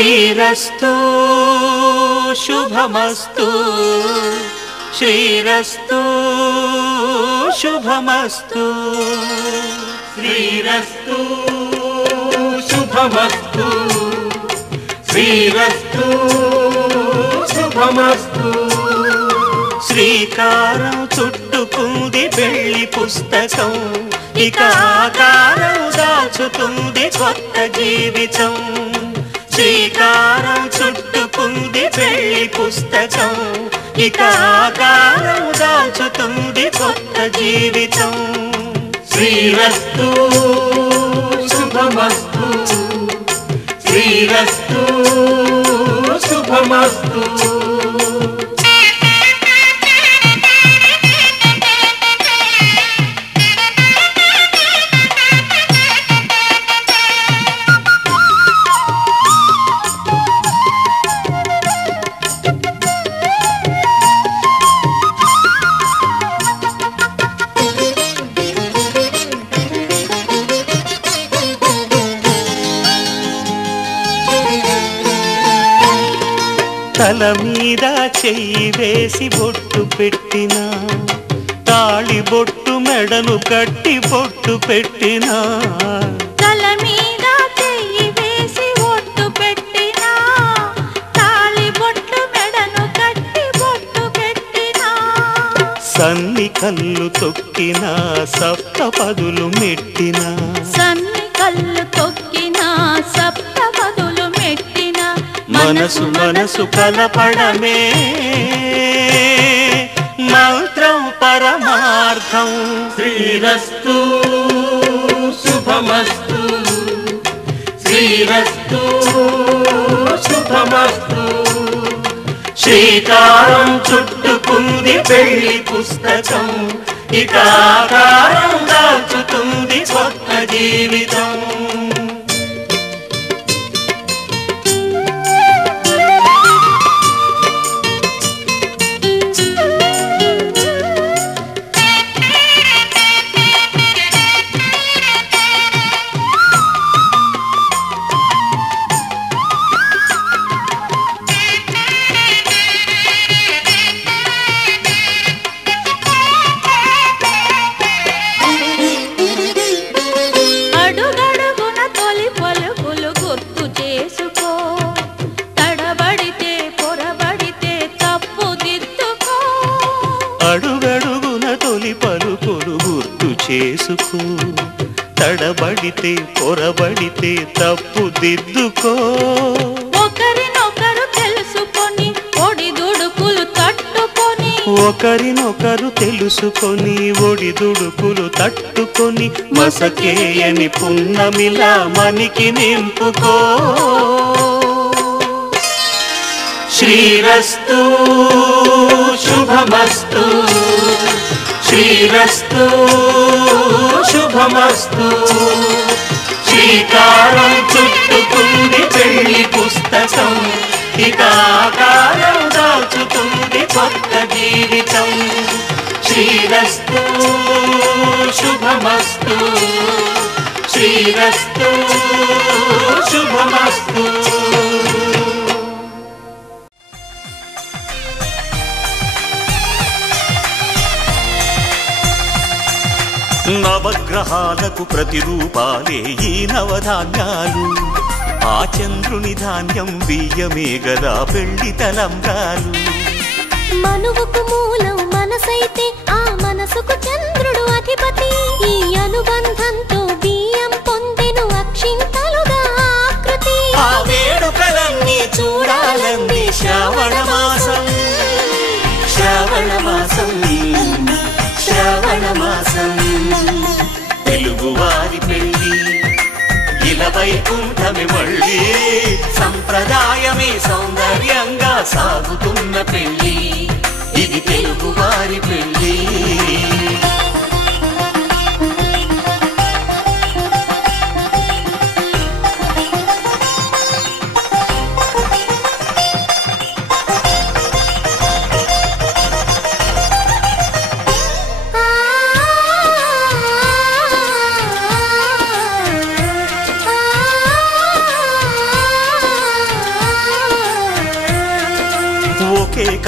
శ్రీరస్తు శుభమస్తు శ్రీరస్తు శుభమస్తు శ్రీరస్తు శుభమస్తు శ్రీరస్తు శుభమస్తు శ్రీకారం చుట్టుకుంది పెళ్లి పుస్తకం ఇక ఆకారం దాచుతుంది కొత్త జీవితం శ్రీకారం చుట్టుకుంది పెళ్లి పుస్తకం ఇక ఆకారం దాచుతుంది కొత్త జీవితం శ్రీరస్తు శుభమస్తు శ్రీరస్తు శుభమస్తు తల మీద చెయ్యి వేసి బొట్టు పెట్టినా తాళి బొట్టు మెడను కట్టి బొట్టు పెట్టినా తల మీద చెయ్యి వేసి బొట్టు పెట్టినా తాళి బొట్టు మెడను కట్టి బొట్టు పెట్టినా సన్ని కళ్ళు తొక్కినా సప్తపదులు మెట్టినా సన్ని కళ్ళు తొక్కినా సప్తపదులు మెట్టినా మనసు మనసు కలపడమే మంత్రం పరమార్థం శ్రీరస్తు శుభమస్తు శ్రీరస్తు శుభమస్తు శ్రీకారం చుట్టుకుంది పెళ్లి పుస్తకం ఇక ఆకారం దాచుతుంది కొత్త జీవితం అడుగడుగున తొలి పలుకులు గుర్తు చేసుకో తడబడితే పొరబడితే తప్పు దిద్దుకో ఒకరినొకరు తెలుసుకొని ఒడిదుడుకులు తట్టుకొని ఒకరినొకరు తెలుసుకొని ఒడిదుడుకులు తట్టుకొని మసకేయని పున్నమిలా మనికి నింపుకో శ్రీరస్తు శుభమస్తు శ్రీరస్తు శుభమస్తు శ్రీకారం చుట్టుకుంది పెళ్లి పుస్తకం ఇక ఆకారం దాచుతుంది కొత్త జీవితం శ్రీరస్తు శుభమస్తు శ్రీరస్తు శుభమస్తు నవగ్రహాలకు ప్రతిరూపాలే ఈ నవధాన్యాలు ఆ చంద్రుని ధాన్యం బియ్యమే గదా పెళ్లి తలంబ్రాలు మనువుకు మూలం మనసైతే ఆ మనసుకు చంద్రుడు అధిపతి ఈ అనుబంధంతో బియ్యం పొందెను అక్షింతలుగా ఆకృతి ఆ వేడుకలన్నీ చూడాలంది శ్రావణ మాసం శ్రావణ మాసం శ్రావణ మాసం తెలుగువారి పెళ్లి ఇలా వైకుంఠమే మళ్ళీ సంప్రదాయమే సౌందర్యంగా సాగుతున్న పెళ్లి ఇది తెలుగువారి పెళ్లి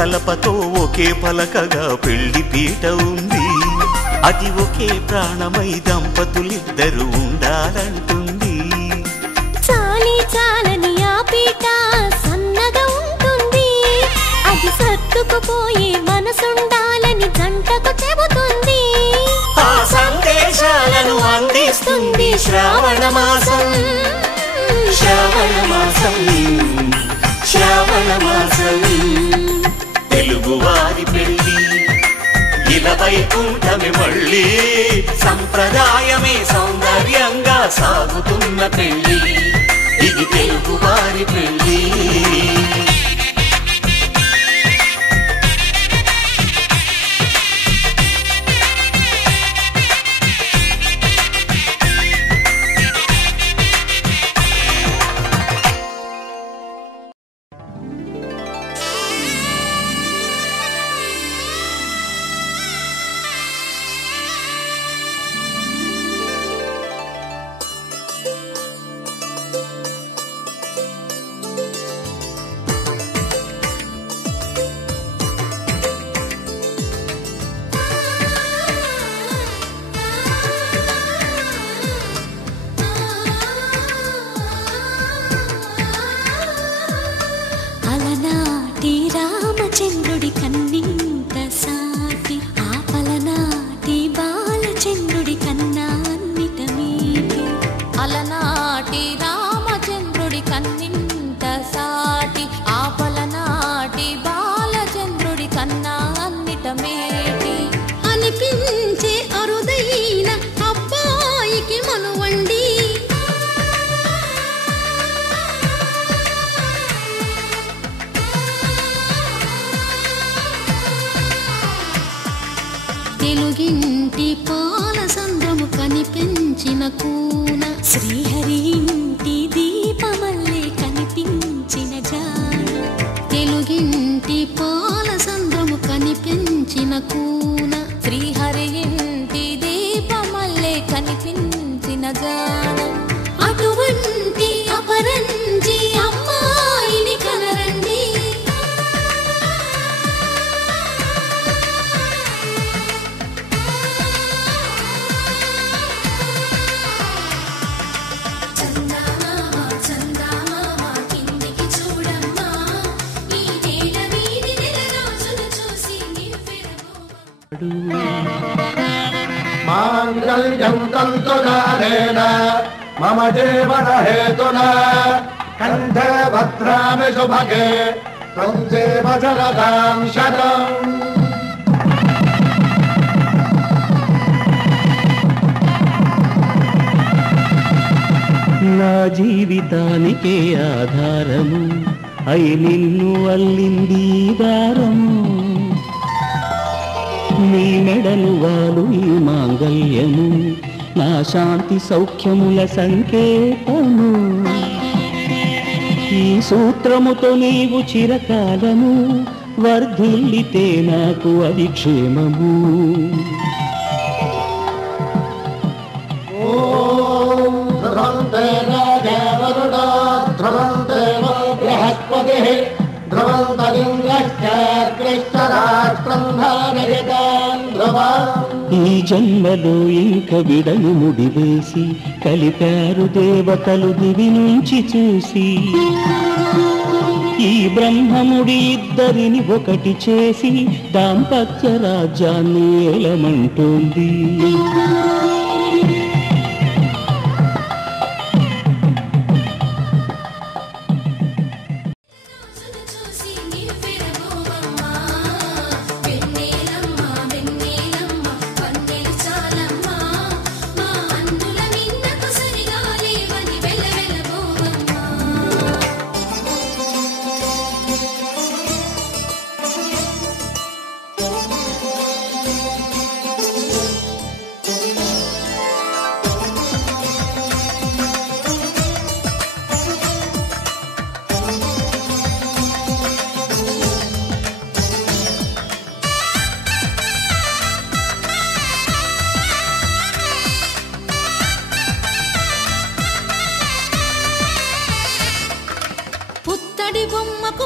కలపతో ఒకే పలకగా పెళ్లి పీట ఉంది. అది ఒకే ప్రాణమై దంపతులిద్దరు ఉండాలంటుంది. చాలి చాలని ఆ పీట సన్నగా ఉంటుంది. అది సర్దుకుపోయే మనసుండాలని జంటకు చెబుతుంది. ఆ సందేశాలను అందిస్తుంది శ్రావణ మాసం. శ్రావణ మాసం, శ్రావణ మాసం. తెలుగువారి పెళ్లి ఇలా వైకుంఠమే మళ్ళీ. సంప్రదాయమే సౌందర్యంగా సాగుతున్న పెళ్లి. ఇది తెలుగువారి పెళ్లి. అలనాటి రామచంద్రుడి కన్నింత సాటి, ఆపలనాటి బాలచంద్రుడి కన్నా అన్నిట మీటి. అలనాటి రామచంద్రుడి కన్నింత సాటి, ఆపలనాటి బాలచంద్రుడి కన్నా అన్నిట మేటి. అనిపించే అరుదైన అబ్బాయికి మనువండి. తెలుగింటి పాల సంద్రము కనిపించిన కూన, శ్రీహరి ఇంటి దీపమల్లే కనిపించిన జాడ. తెలుగింటి పాల సంద్రము కనిపించిన కూన, శ్రీహరి ఇంటి దీపమల్లే కనిపించిన జాడ. అటువంటి అపరంజి అమ్మాయిని కనరండి. మాంగళ్యం తంతునానేన మమ జీవన హేతునా కంఠే భద్రామి శుభగే త్వం జీవ శరదాం శతం. నా జీవితానికే ఆధారము అయి నిన్ను అల్లింది దారము. నీ మెడలు వాలు ఈ మాంగళ్యము నా శాంతి సౌఖ్యముల సంకేతము. ఈ సూత్రముతో నీవు చిరకాలము వర్ధిల్లితే నాకు అది క్షేమము. ఓం ధ్రువంతే రాజా వరుణో ధ్రువంతే బృహస్పతిః ధ్రువంతరింద్రశ్చాగ్నిశ్చరాష్ట్రం ధారయతాన్ ధ్రువాన్. ఈ జన్మలో ఇంక విడలు ముడివేసి కలిపారు దేవతలు దివి నుంచి చూసి. ఈ బ్రహ్మముడి ఇద్దరిని ఒకటి చేసి దాంపత్య రాజ్యాన్ని ఏలమంటోంది.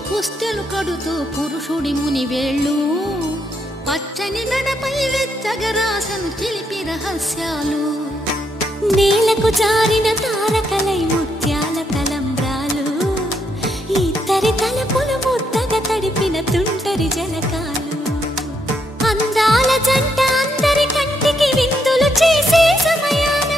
పుస్తెలు కడుతూ పురుషుడి ముని వేళ్ళు పచ్చని నడపై వెచ్చగరాసను చిలిపి రహస్యాలు నేలకు జారిన తారకలై ముత్యాల తలంబ్రాలు ఇద్దరి తలపులు ముద్దగా తడిపిన తుంటరి జలకాలు అందాల జంట అందరి కంటికి విందులు చేసే సమయాన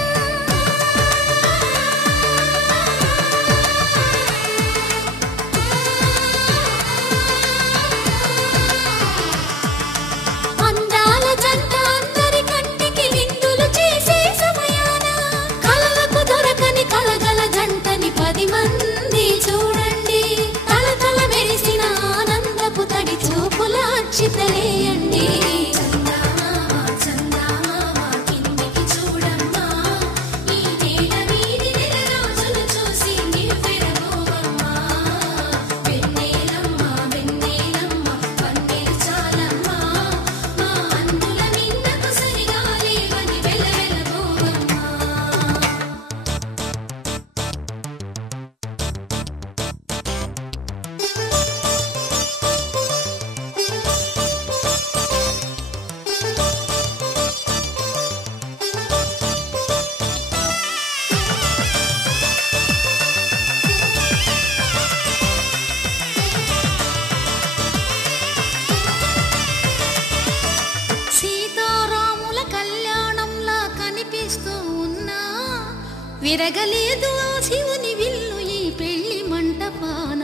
అందాల జంట అందరి కంటికి విందులు చేసే సమయాన కలలకు దొరకని కలగల జంటని 10 మంది చూడండి తలతల మెరిసిన ఆనందపు తడి చూపుల అచ్చితలేయండి విరగలేదు ఆ శివుని విల్లు ఈ పెళ్లి మంటపాన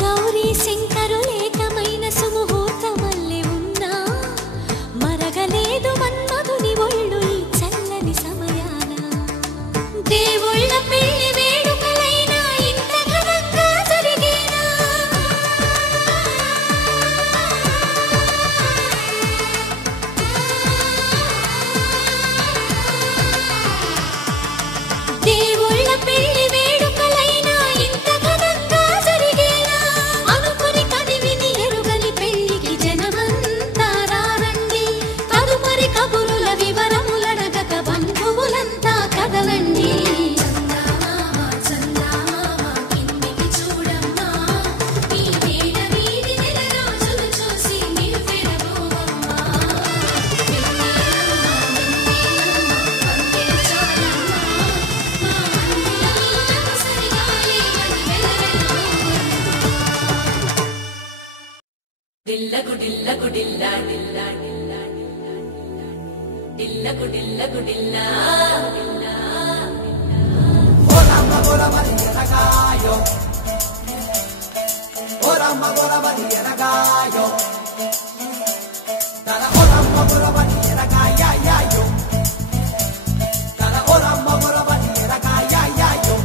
గౌరీ శంకరులేకమైన సుముహూర్తమల్లె ఉన్నా మరగలేదు మన్మధుని ఒళ్ళు ఈ చల్లని సమయాన దేవుళ్ళ పెళ్లి వేడుకలైనా ఇంత ఘనంగా జరిగేనా దేవుళ్ళ పెళ్లి వేడుకలైనా ఇంత ఘనంగా జరిగేలా అనుకుని కదివిని ఎరుగని పెళ్లికి జనమంతా రారండి తదుపరి కబురుల వివరములడగక బంధువులంతా కదలండి డిల్లకు డిల్లకు డిల్లా డిల్లా డిల్లా డిల్లకు డిల్లకు డిల్లా డిల్లా ఓరమ్మ గోరమని ఎనగాయో ఓరమ్మ గోరమని ఎనగాయో తన ఓరమ్మ గోరమని ఎనగాయాయో తన ఓరమ్మ గోరమని ఎనగాయాయో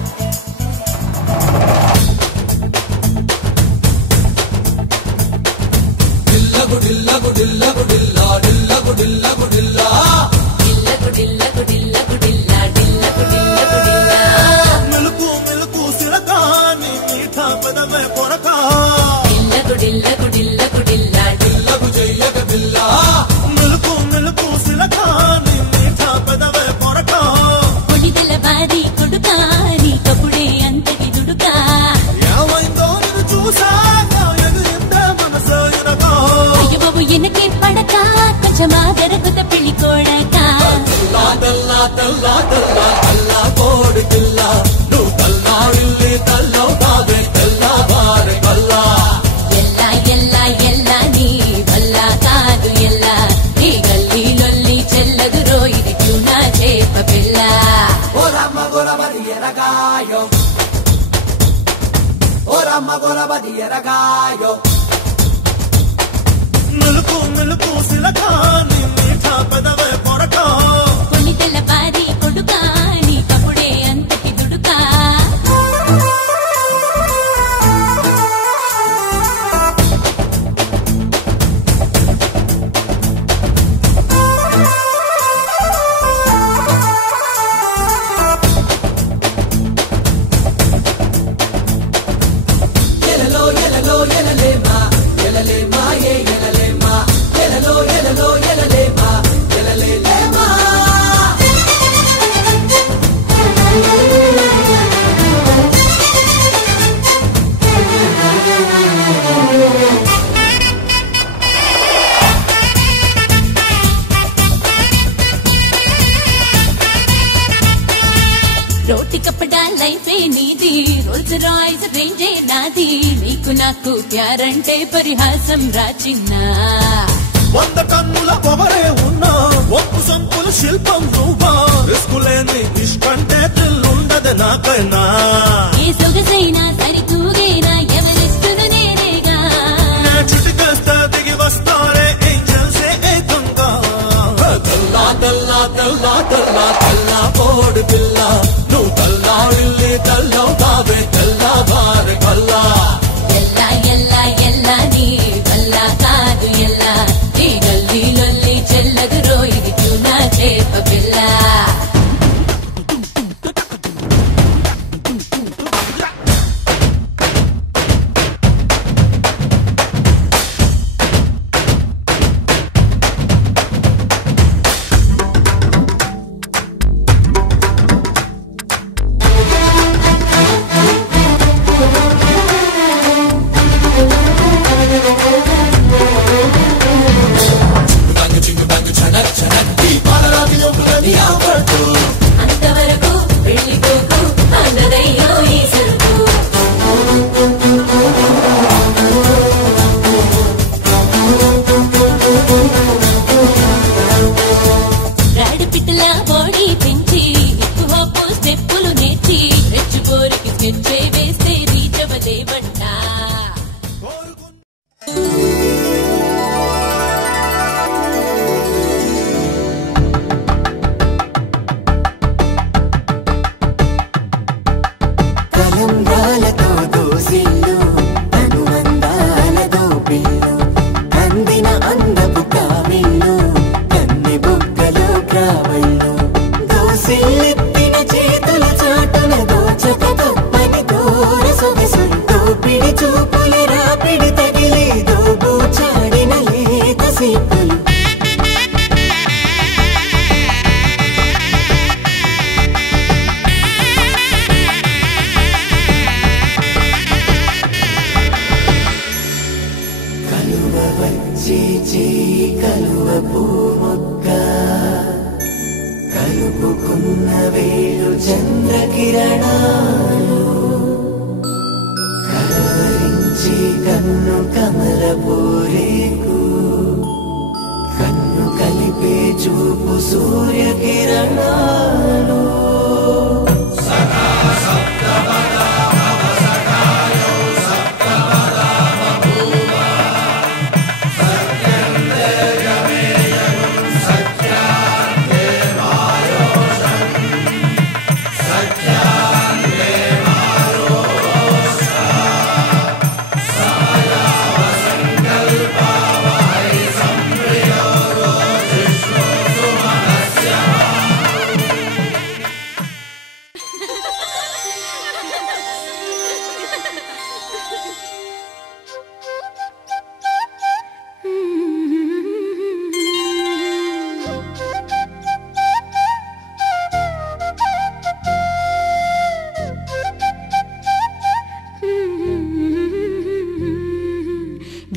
డిల్లకు డిల్లకు డిల్లకు డిల్లా డిల్లకు డిల్లకు డిల్లా డిల్లకు డిల్లకు డిల్లకు డిల్లా డిల్లకు డిల్లకు డిల్లా మెలుకు మెలుకు సిరకాని మీఠా పదమే పొరకా డిల్లకు డిల్లకు డిల్లకు డిల్లా డిల్లకు చెయ్యక బిల్లా మెలుకు మెలుకు సిరకాని మీఠా పదమే పొరకా కొడిదల బాది కొడుకా నీ కపుడే అంతటి దుడుకా ఏమైందో నిన్ను చూసాక ఎగిరిందే మనసు ఎనగా అయ్య బాబు ఎనకే పడక కొంచెం ఆదరకుత పెళ్లి కోడక తెల్లా తెల్లా తెల్లా తెల్లా తెల్లా కోడి పిల్ల నువ్వు తల్లాడిల్లి తల్లవుతావే తెల్లా వారి కల్లా ఎల్లా ఎల్లా ఎల్లా నీ వల్ల కాదు ఎల్లా నీ గల్లీ లొల్లి చెల్లదు రోయిది క్యూనా చేప పిల్ల ఓరమ్మ గోరమది ఎరగాయో ఓరమ్మ గోరమది ఎరగాయో మెలుకు మెలుకు సిలకాని మీఠా పెదవే పొరకా కొడిదల బాది కొడుకా నీ కపుడే అంతటి దుడుకా ఎలలో ఎలలో ఎలలేమా ఎలలేమా ఏ ఎలలేమా ఎలలో ఎలలో ఎలలేమా రోటి కప్పడా లైఫే నీది, రోల్స్ రాయ్స్ రేంజే నాది, నీకు నాకు ప్యారంటే పరిహాసం రాచిన్నా. 100 టన్నుల పొగరే ఉన్నా ఒప్పు సంపుల శిల్పం నువ్వా, రిస్కులేని ఇష్టంటే తిల్లుండదు నాకైనా. ఏ సొగసైనా సరితూగేనా ఎవరిస్తును నేనేగా, చుటికేస్తే దిగి వస్తారే ఏంజల్సే ఏకంగా. తెల్లా తెల్లా తెల్లా తెల్లా తెల్లా కోడి పిల్ల, నువ్వు తెల్లాడిల్లి తెల్లవుతావే తెల్లవారి కల్లా. ఎల్లా ఎల్లా ఎల్లా నీ వల్ల కాదు ఎల్లా, ఈ గల్లీలొల్లి చెల్లదు రోయిది నా చేప పిల్ల. అంతవరకు వెళ్ళిపోకు అందరయ్యో ఈ సరుకు. రాడి పిట్టలా బాడీ పెంచి హిప్ హాప్ స్టెప్పులు నేర్చి రెచ్చిపోరికి స్కెచ్చే వేస్తే రీచవదేవంట. కలంబ్రాలతో దోసిల్లు అనుబంధాలతో పిల్లు, అందిన అందపు కావిళ్ళు కన్ని బుగ్గలో క్రావళ్ళు, దోసిల్లెత్తిన చేతుల చాటున దోచక తప్పని దూర సొగసులు, దోపిడి చూపుల రాపిడి తగిలి దోబూచాడిన లేత సీపులు. కలువ వచ్చి చేయి కలువ పూమొక్క, కలుపుకున్న వేలు చంద్రకిరణాలు, కలవరించి కన్ను కమల పూరేకు, కన్ను కలిపే చూపు సూర్యకిరణాలు.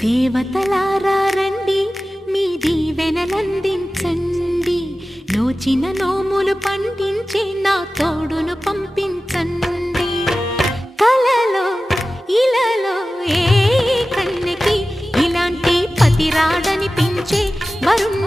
దేవతలారా రండి, మీ దీవెనలందించండి, నోచిన నోములు పండించి నా తోడును పంపించండి. కలలో ఇలలో ఏ కన్నెకి ఇలాంటి పతిరాడనిపించే వరుణ